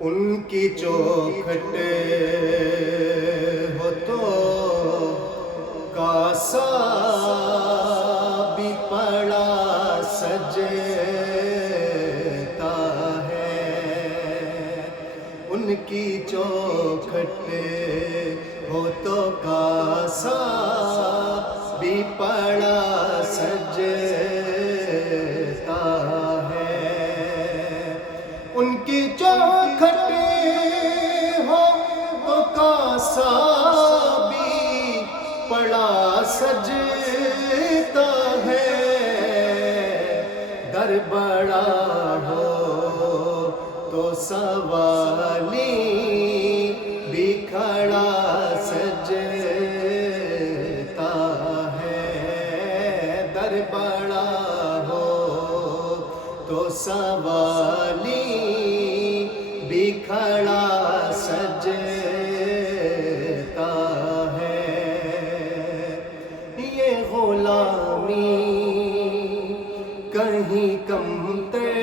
ان کی چوکھٹ ہو تو کاسا بھی پڑا سجتا ہے، ان کی چوکھٹ ہو تو کاسا بھی پڑا سجتا ہے، ان کی چوکھٹ ہو تو کاسا بھی پڑا سجتا ہے، در بڑا ہو تو سوالی بھی کھڑا سجتا ہے، در بڑا ہو تو سوالی بھی کھڑا سجتا ہے، یہ غلامی کہیں کمتر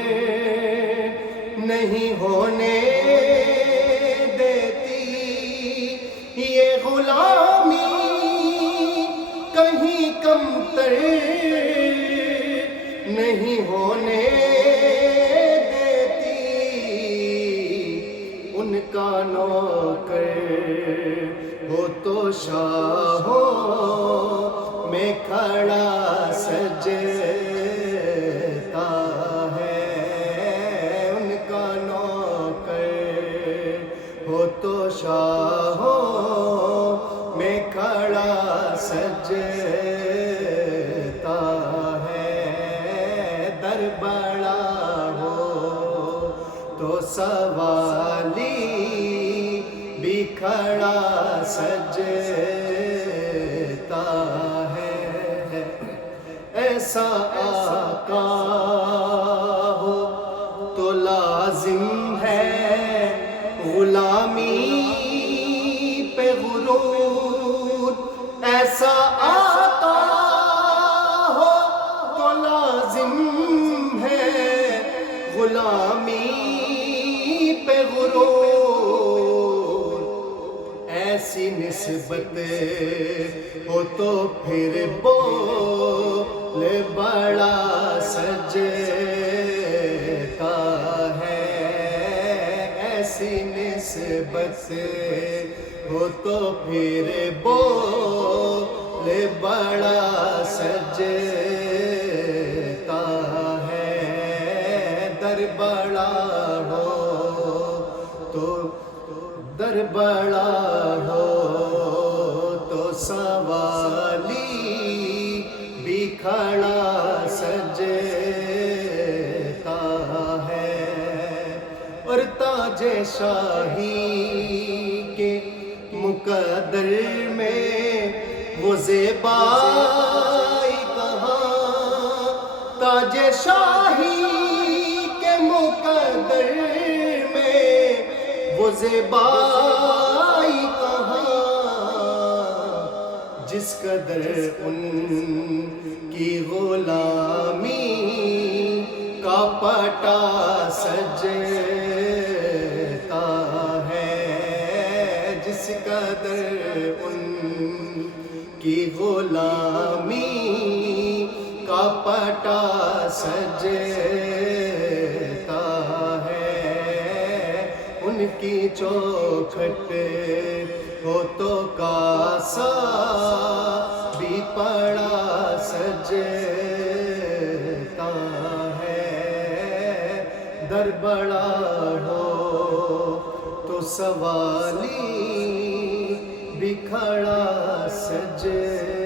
نہیں ہونے دیتی، یہ غلامی کہیں کمتر نہیں ہونے دیتی، ان کا نوکر ہو تو شاہوں میں کھڑا سجتا ہے، ان کا نوکر ہو تو شاہوں میں کھڑا سجتا ہے، در بڑا ہو تو سوالی بھی کھڑا سجتا ہے، ایسا آقا ہو تو لازم ہے غلامی پہ غرور، ایسا آقا ہو تو لازم ہے غلامی پہ غرور، ایسی نسبت ہو تو پھر بول بڑا سجتا ہے، ایسی نسبت ہو تو پھر بول بڑا سجتا ہے، در بڑا ہو تو در بڑا ہو تو سوالی بھی کھڑا سجتا ہے، اور تاج شاہی کے مقدر میں وہ زیبائی کہاں، تاج شاہی کے مقدر میں وہ زیبائی کہاں، جس قدر ان کی غلامی کا پٹا سجتا ہے، جس قدر ان کی غلامی کا پٹا سجتا ہے، ان کی چوکھٹ ہو تو کاسا بھی پڑا سجتا ہے، در بڑا ہو تو سوالی بھی کھڑا سجتا